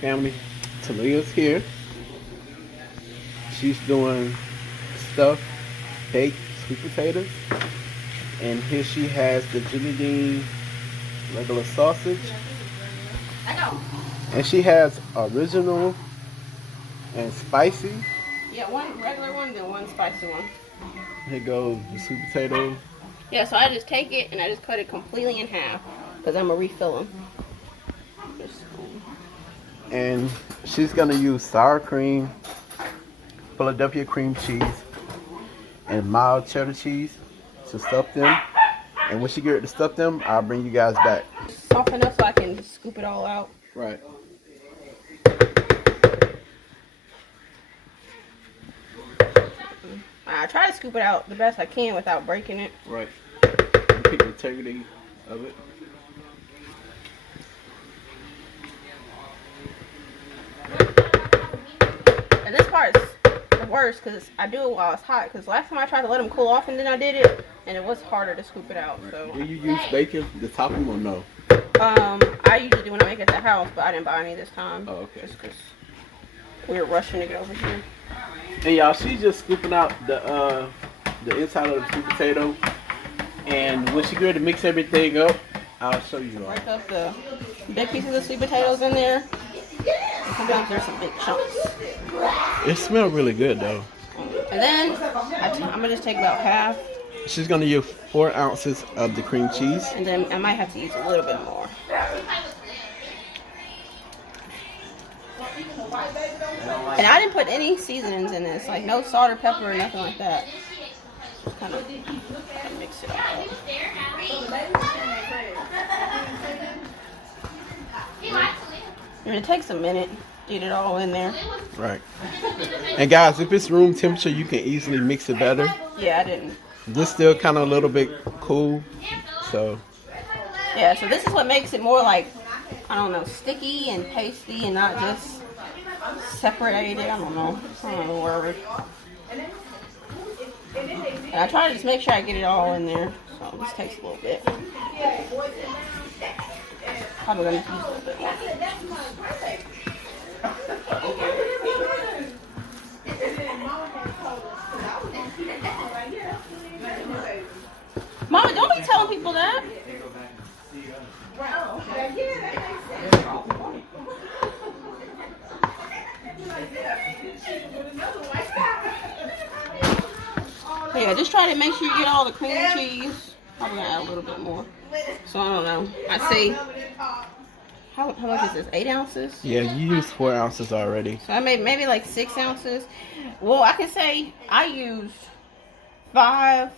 family. Taliah's here. She's doing stuffed baked sweet potatoes. And here she has the Jimmy Dean regular sausage. And she has original and spicy. Yeah, one regular one, then one spicy one. Here goes the sweet potato. Yeah, so I just take it and I just cut it completely in half because I'm going to refill them. And she's going to use sour cream, Philadelphia cream cheese, and mild cheddar cheese to stuff them. And when she get ready to stuff them, I'll bring you guys back. Soft enough so I can scoop it all out. Right. I try to scoop it out the best I can without breaking it. Right. And keep the integrity of it. And this part's the worst because I do it while it's hot. Because last time I tried to let them cool off and then I did it, and it was harder to scoop it out. Right. So. Do you use bacon to top them or no? I usually do when I make it at the house, but I didn't buy any this time. Oh, okay. Just because we were rushing to get over here. And y'all, she's just scooping out the inside of the sweet potato. And when she get ready to mix everything up, I'll show you all. Break up the big pieces of sweet potatoes in there. And sometimes there's some big chunks. It smells really good though. And then I'm gonna just take about half. She's gonna use 4 ounces of the cream cheese. And then I might have to use a little bit more. And I didn't put any seasonings in this, like no salt or pepper or nothing like that. Just kind of mix it all up. And it takes a minute to get it all in there. Right. And guys, if it's room temperature, you can easily mix it better. Yeah, I didn't. This still kind of a little bit cool, so. Yeah, so this is what makes it more like, I don't know, sticky and pasty and not just separated. I don't know the word. And I try to just make sure I get it all in there. So this takes a little bit. Probably gonna use a little bit more. Mama, don't be telling people that. Yeah, just try to make sure you get all the cream cheese. I'm gonna add a little bit more. So I don't know. I say, how much is this? 8 ounces? Yeah, you used 4 ounces already. So I made maybe like 6 ounces. Well, I can say I used 5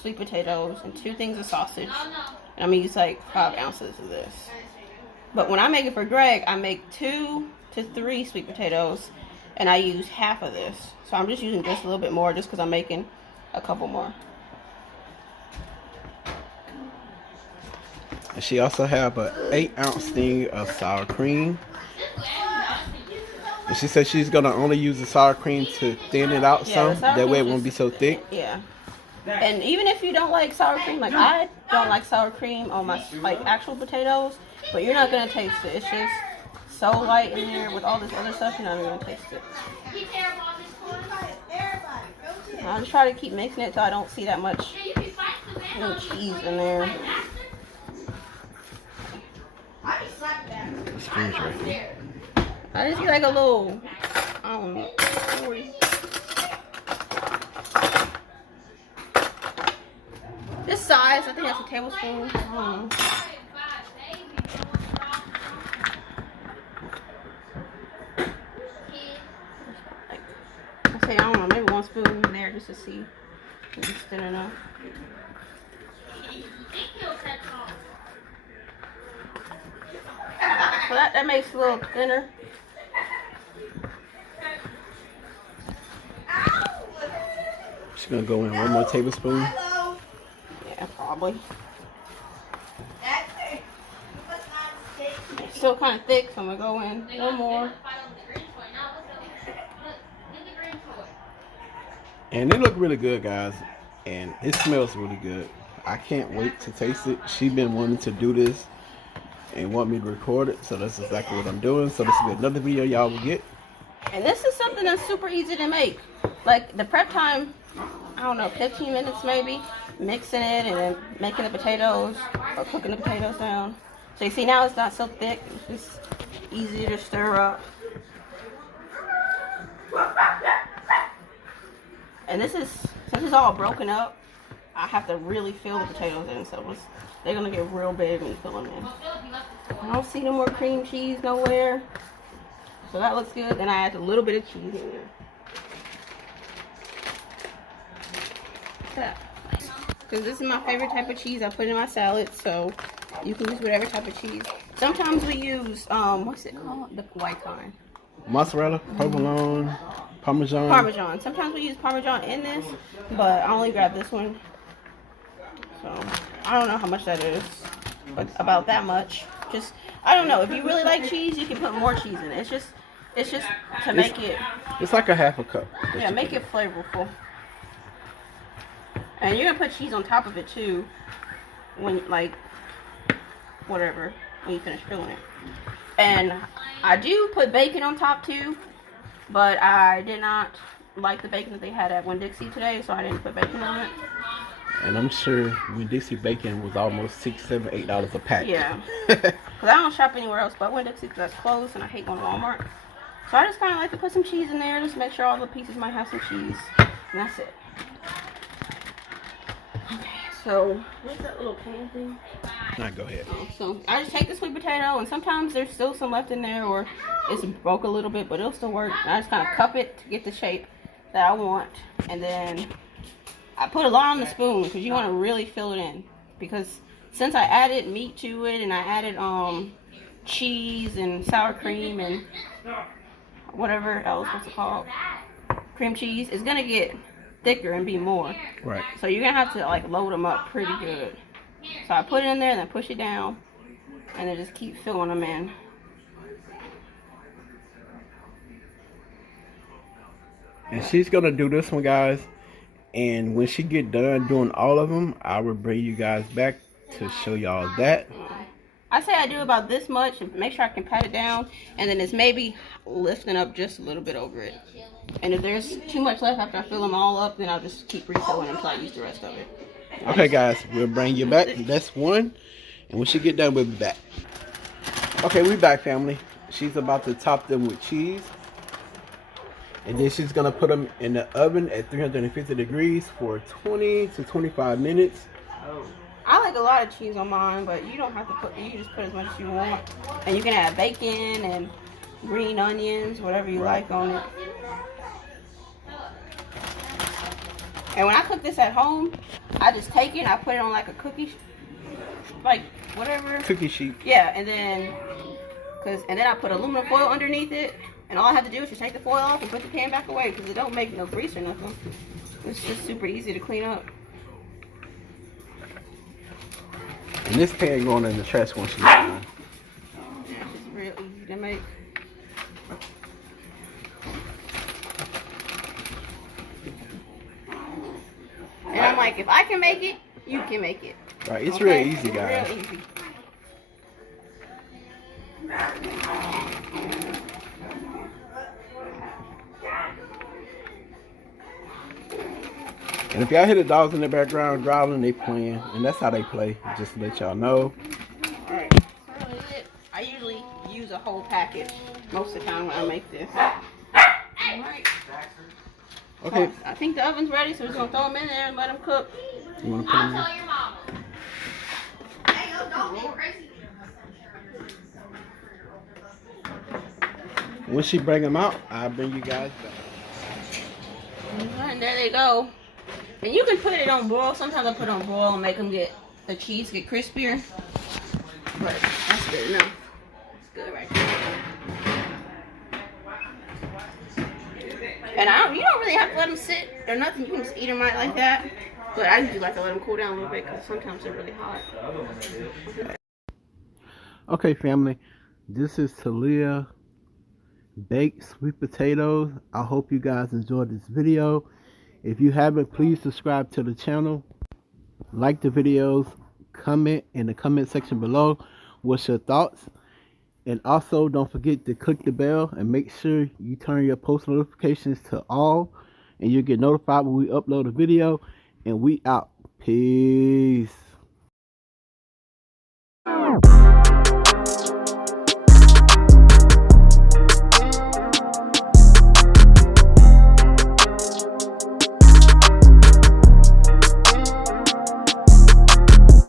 sweet potatoes and 2 things of sausage. And I'm gonna use like 5 ounces of this. But when I make it for Greg, I make 2 to 3 sweet potatoes and I use half of this. So I'm just using just a little bit more just because I'm making a couple more. And she also have an 8-ounce thing of sour cream. And she said she's gonna only use the sour cream to thin it out some. That way it won't be so thick. Yeah. And even if you don't like sour cream, like I don't like sour cream on my like actual potatoes, but you're not gonna taste it. It's just so light in there with all this other stuff. You're not even gonna taste it. I just try to keep mixing it so I don't see that much cheese in there. Spoon's right here. I just get like a little, I don't know, this size, I think that's a tablespoon. I don't know. I say, I don't know, maybe 1 spoon in there just to see if it's thin enough. So that makes it a little thinner. She's gonna go in 1 more tablespoon. Yeah, probably. It's still kind of thick, so I'm gonna go in 1 more. And they look really good, guys. And it smells really good. I can't wait to taste it. She's been wanting to do this and want me to record it. So that's exactly what I'm doing. So this will be another video y'all will get. And this is something that's super easy to make. Like the prep time, I don't know, 15 minutes maybe. Mixing it and then making the potatoes or cooking the potatoes down. So you see now it's not so thick. It's just easy to stir up. And this is, since it's all broken up, I have to really fill the potatoes in. So they're going to get real big when you fill them in. I don't see no more cream cheese nowhere. So that looks good. Then I add a little bit of cheese in there. Because this is my favorite type of cheese. I put it in my salad, so you can use whatever type of cheese. Sometimes we use, what's it called? The white kind. Mozzarella, provolone, Parmesan. Parmesan. Sometimes we use Parmesan in this, but I only grab this one. So, I don't know how much that is, but about that much. Just, I don't know. If you really like cheese, you can put more cheese in it. It's just to make it. It's like a half a cup. Yeah, make it flavorful. And you're gonna put cheese on top of it too, when like whatever when you finish filling it. And I do put bacon on top too, but I did not like the bacon that they had at Winn-Dixie today, so I didn't put bacon on it. And I'm sure Winn-Dixie bacon was almost $6, $7, $8 a pack. Yeah, because I don't shop anywhere else but Winn-Dixie because that's closed, and I hate going to Walmart. So I just kind of like to put some cheese in there, just to make sure all the pieces might have some cheese, and that's it. Okay, so what's that little pan thing? Alright, go ahead. So I just take the sweet potato, and sometimes there's still some left in there, or it's broke a little bit, but it'll still work. And I just kind of cup it to get the shape that I want, and then I put a lot on the spoon because you want to really fill it in. Because since I added meat to it, and I added cheese and sour cream and whatever else, what's it called? Cream cheese, it's gonna get thicker and be more. Right. So you're gonna have to like load them up pretty good. So I put it in there and then push it down, and then just keep filling them in. And she's gonna do this one, guys. And when she get done doing all of them, I will bring you guys back to show y'all that. I say I do about this much and make sure I can pat it down, and then it's maybe lifting up just a little bit over it. And if there's too much left after I fill them all up, then I'll just keep refilling until I use the rest of it. Okay, guys, we'll bring you back. That's one. And when she get done, we'll be back. Okay, we back, family. She's about to top them with cheese. And then she's going to put them in the oven at 350 degrees for 20 to 25 minutes. I like a lot of cheese on mine, but you don't have to put, you just put as much as you want. And you can add bacon and green onions, whatever you like on it. And when I cook this at home, I just take it and I put it on like a cookie, like whatever. Cookie sheet. Yeah, and then I put aluminum foil underneath it. And all I have to do is just take the foil off and put the pan back away because it don't make no grease or nothing. It's just super easy to clean up. And this pan going in the trash when she's done. Yeah, it's just real easy to make. And I'm like, if I can make it, you can make it. Right, it's real easy, guys. Real easy. And if y'all hear the dogs in the background growling, they playing. And that's how they play, just to let y'all know. Alright, that's really it. I usually use a whole package most of the time when I make this. Alright. Okay. I think the oven's ready, so we're going to throw them in there and let them cook. You want to put them in? Tell your mama. Hey, yo, don't get crazy. When she bring them out, I'll bring you guys back. And there they go. And you can put it on broil. Sometimes I put it on broil and make them get the cheese get crispier. But that's good enough. That's good right there. And you don't really have to let them sit or nothing. You can just eat them right like that. But I usually like to let them cool down a little bit because sometimes they're really hot. Okay, family. This is Taliah baked sweet potatoes. I hope you guys enjoyed this video. If you haven't, please subscribe to the channel, like the videos, comment in the comment section below what's your thoughts. And also, don't forget to click the bell and make sure you turn your post notifications to all. And you'll get notified when we upload a video. And we out. Peace.